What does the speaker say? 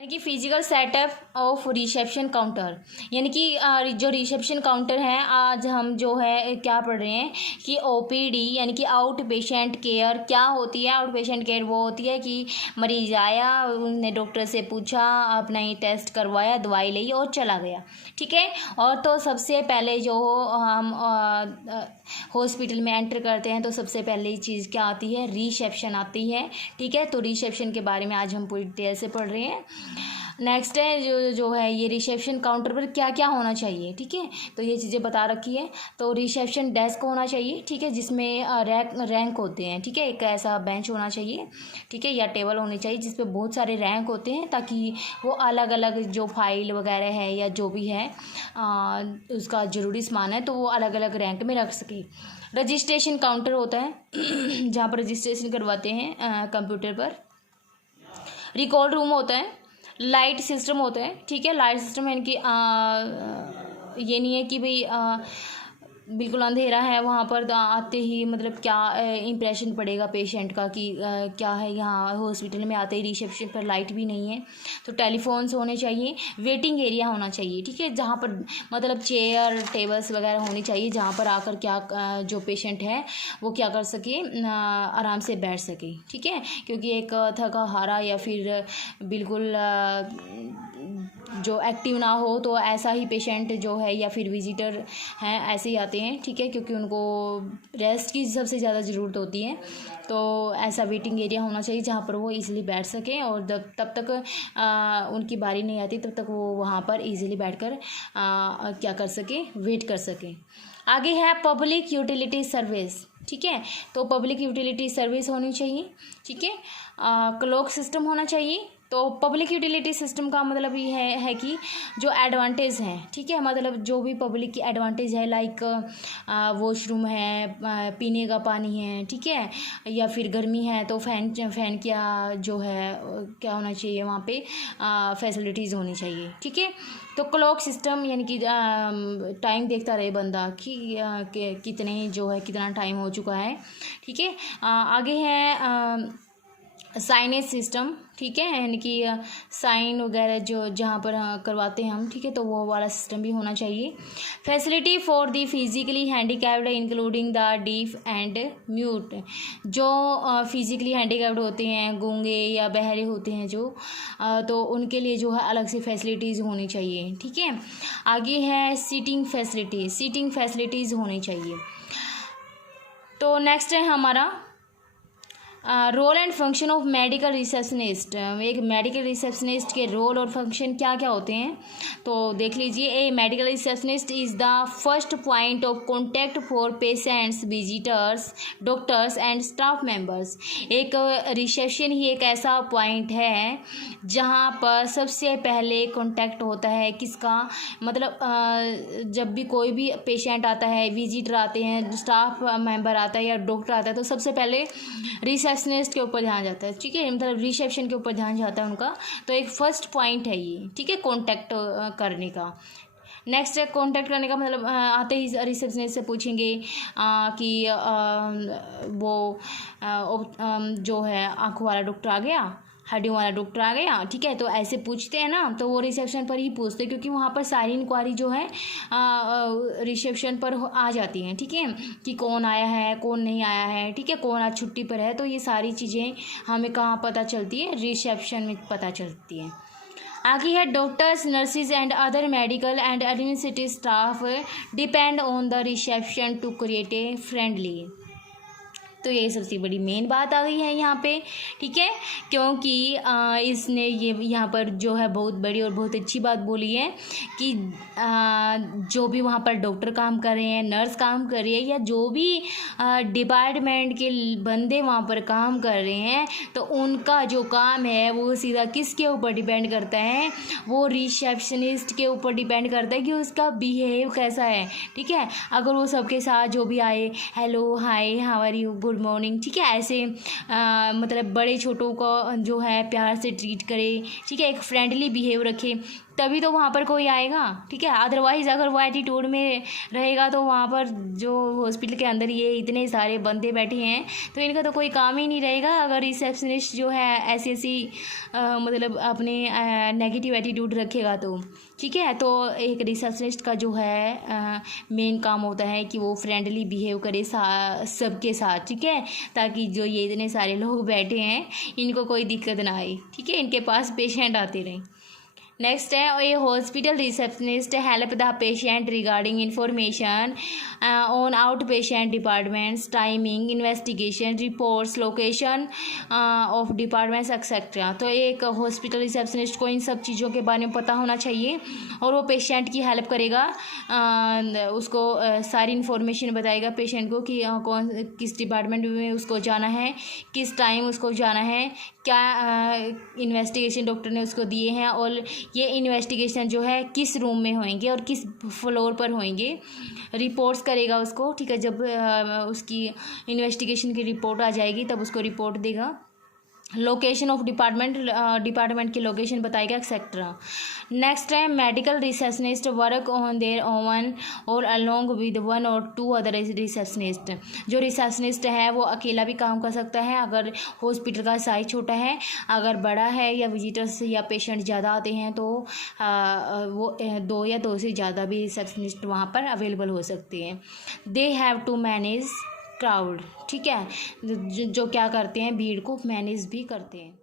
यानी कि physical setup of reception counter, यानी कि जो रिसेप्शन काउंटर है, आज हम जो है क्या पढ़ रहे हैं कि ओपीडी यानी कि आउट पेशेंट केयर क्या होती है। आउट पेशेंट केयर वो होती है कि मरीज आया, उन्हें डॉक्टर से पूछा, अपना ही टेस्ट करवाया, दवाई ली और चला गया। ठीक है। और तो सबसे पहले जो हम हॉस्पिटल में एंटर करते हैं तो सबसे पहले चीज़ क्या आती है, रिसेप्शन आती है। ठीक है। तो रिसेप्शन के बारे में आज हम पूरी डिटेल से पढ़ रहे हैं। नेक्स्ट है जो है ये रिसेप्शन काउंटर पर क्या क्या होना चाहिए। ठीक है। तो ये चीज़ें बता रखी है। तो रिसेप्शन डेस्क होना चाहिए। ठीक है। जिसमें रैंक होते हैं। ठीक है। एक ऐसा बेंच होना चाहिए। ठीक है। या टेबल होनी चाहिए जिस पे बहुत सारे रैंक होते हैं, ताकि वो अलग अलग जो फाइल वगैरह है या जो भी है उसका ज़रूरी सामान है तो वो अलग अलग रैंक में रख सके। रजिस्ट्रेशन काउंटर होता है जहाँ पर रजिस्ट्रेशन करवाते हैं कंप्यूटर पर। रिकॉर्ड रूम होता है। लाइट सिस्टम होता है। ठीक है। लाइट सिस्टम यानी कि ये नहीं है कि भाई बिल्कुल अंधेरा है, वहाँ पर आते ही मतलब क्या इम्प्रेशन पड़ेगा पेशेंट का कि क्या है, यहाँ हॉस्पिटल में आते ही रिसेप्शन पर लाइट भी नहीं है। तो टेलीफोन्स होने चाहिए। वेटिंग एरिया होना चाहिए। ठीक है। जहाँ पर मतलब चेयर टेबल्स वगैरह होनी चाहिए, जहाँ पर आकर क्या जो पेशेंट है वो क्या कर सके, आराम से बैठ सके। ठीक है। क्योंकि एक थका हारा या फिर बिल्कुल जो एक्टिव ना हो, तो ऐसा ही पेशेंट जो है या फिर विजिटर हैं ऐसे ही आते हैं। ठीक है। क्योंकि उनको रेस्ट की सबसे ज़्यादा ज़रूरत होती है। तो ऐसा वेटिंग एरिया होना चाहिए जहाँ पर वो इजीली बैठ सकें और तब तक उनकी बारी नहीं आती तब तक वो वहाँ पर इजीली बैठकर क्या कर सके, वेट कर सकें। आगे है पब्लिक यूटिलिटी सर्विस। ठीक है। तो पब्लिक यूटिलिटी सर्विस होनी चाहिए। ठीक है। क्लॉक सिस्टम होना चाहिए। तो पब्लिक यूटिलिटी सिस्टम का मतलब ये है कि जो एडवांटेज हैं, ठीक है, मतलब जो भी पब्लिक की एडवांटेज है, लाइक वॉशरूम है, पीने का पानी है, ठीक है, या फिर गर्मी है तो फैन क्या जो है क्या होना चाहिए वहाँ पे फैसिलिटीज़ होनी चाहिए। ठीक है। तो क्लॉक सिस्टम यानी कि टाइम देखता रहे बंदा कि कितने जो है कितना टाइम हो चुका है। ठीक है। आगे है साइनेज सिस्टम। ठीक है। यानी कि साइन वगैरह जो जहाँ पर करवाते हैं हम, ठीक है, तो वो वाला सिस्टम भी होना चाहिए। Facility for the physically handicapped including the deaf and mute. जो फिजिकली हैंडीकैप्ड होते हैं, गूंगे या बहरे होते हैं जो तो उनके लिए जो है अलग से फैसिलिटीज़ होनी चाहिए। ठीक है। आगे है सीटिंग फैसिलिटीज़ होनी चाहिए। तो नेक्स्ट है हमारा role and function of medical receptionist. एक मेडिकल रिसेप्शनिस्ट के रोल और फंक्शन क्या क्या होते हैं तो देख लीजिए। A medical receptionist is the first point of contact for patients, visitors, doctors and staff members. एक रिसेप्शन ही एक ऐसा पॉइंट है जहाँ पर सबसे पहले कॉन्टैक्ट होता है किसका, मतलब जब भी कोई भी पेशेंट आता है, विजिटर आते हैं, स्टाफ मेंबर आता है या डॉक्टर आता है, तो सबसे पहले रिसेप्शनिस्ट के ऊपर ध्यान जाता है। ठीक है। मतलब रिसेप्शन के ऊपर ध्यान जाता है उनका। तो एक फर्स्ट पॉइंट है ये। ठीक है। कॉन्टैक्ट करने का। नेक्स्ट है कॉन्टैक्ट करने का मतलब आते ही रिसेप्शनिस्ट से पूछेंगे कि वो जो है आँखों वाला डॉक्टर आ गया, हड्डियों वाला डॉक्टर आ गया। ठीक है। तो ऐसे पूछते हैं ना, तो वो रिसेप्शन पर ही पूछते हैं क्योंकि वहाँ पर सारी इंक्वायरी जो है रिसेप्शन पर आ जाती हैं। ठीक है। कि कौन आया है, कौन नहीं आया है, ठीक है, कौन आज छुट्टी पर है, तो ये सारी चीज़ें हमें कहाँ पता चलती है, रिसेप्शन में पता चलती है। आगे है doctors, nurses and other medical and administrative staff depend on the reception to create a friendly. तो ये सबसे बड़ी मेन बात आ गई है यहाँ पे। ठीक है। क्योंकि इसने ये यहाँ पर जो है बहुत बड़ी और बहुत अच्छी बात बोली है कि जो भी वहाँ पर डॉक्टर काम कर रहे हैं, नर्स काम कर रही है, या जो भी डिपार्टमेंट के बंदे वहाँ पर काम कर रहे हैं, तो उनका जो काम है वो सीधा किसके ऊपर डिपेंड करता है, वो रिसेप्शनिस्ट के ऊपर डिपेंड करता है कि उसका बिहेव कैसा है। ठीक है। अगर वो सबके साथ जो भी आए, hello, hi, how are you, good morning, ठीक है, ऐसे मतलब बड़े छोटों को जो है प्यार से ट्रीट करे, ठीक है, एक फ्रेंडली बिहेव रखे, तभी तो वहाँ पर कोई आएगा, ठीक है। अदरवाइज़ अगर वो एटीट्यूड में रहेगा तो वहाँ पर जो हॉस्पिटल के अंदर ये इतने सारे बंदे बैठे हैं तो इनका तो कोई काम ही नहीं रहेगा। अगर रिसेप्शनिस्ट जो है ऐसी मतलब अपने नेगेटिव एटीट्यूड रखेगा तो, ठीक है। तो एक रिसेप्शनिस्ट का जो है मेन काम होता है कि वो फ्रेंडली बिहेव करे सबके साथ, ठीक है, ताकि जो ये इतने सारे लोग बैठे हैं इनको कोई दिक्कत ना आए, ठीक है, इनके पास पेशेंट आते रहें। नेक्स्ट है a hospital receptionist help the patient regarding information on out patient departments, timing, investigation reports, location of departments etcetera. तो एक हॉस्पिटल रिसेप्शनिस्ट को इन सब चीज़ों के बारे में पता होना चाहिए और वो पेशेंट की हेल्प करेगा, उसको सारी इन्फॉर्मेशन बताएगा पेशेंट को कि कौन किस डिपार्टमेंट में उसको जाना है, किस टाइम उसको जाना है, क्या इन्वेस्टिगेशन डॉक्टर ने उसको दिए हैं और ये इन्वेस्टिगेशन जो है किस रूम में होंगे और किस फ्लोर पर होंगे, रिपोर्ट्स करेगा उसको, ठीक है। जब उसकी इन्वेस्टिगेशन की रिपोर्ट आ जाएगी तब उसको रिपोर्ट देगा। लोकेशन ऑफ डिपार्टमेंट की लोकेशन बताएगा एक्सेट्रा। नेक्स्ट है medical receptionist work on their own और अलोंग विद 1 और 2 अदर रिसेप्शनिस्ट। जो रिसेप्शनिस्ट है वो अकेला भी काम कर सकता है अगर हॉस्पिटल का साइज छोटा है, अगर बड़ा है या विजिटर्स या पेशेंट ज़्यादा आते हैं तो वो 2 या 2 से ज़्यादा भी रिसेप्शनिस्ट वहाँ पर अवेलेबल हो सकते हैं। They have to manage crowd, ठीक है, जो क्या करते हैं भीड़ को मैनेज भी करते हैं।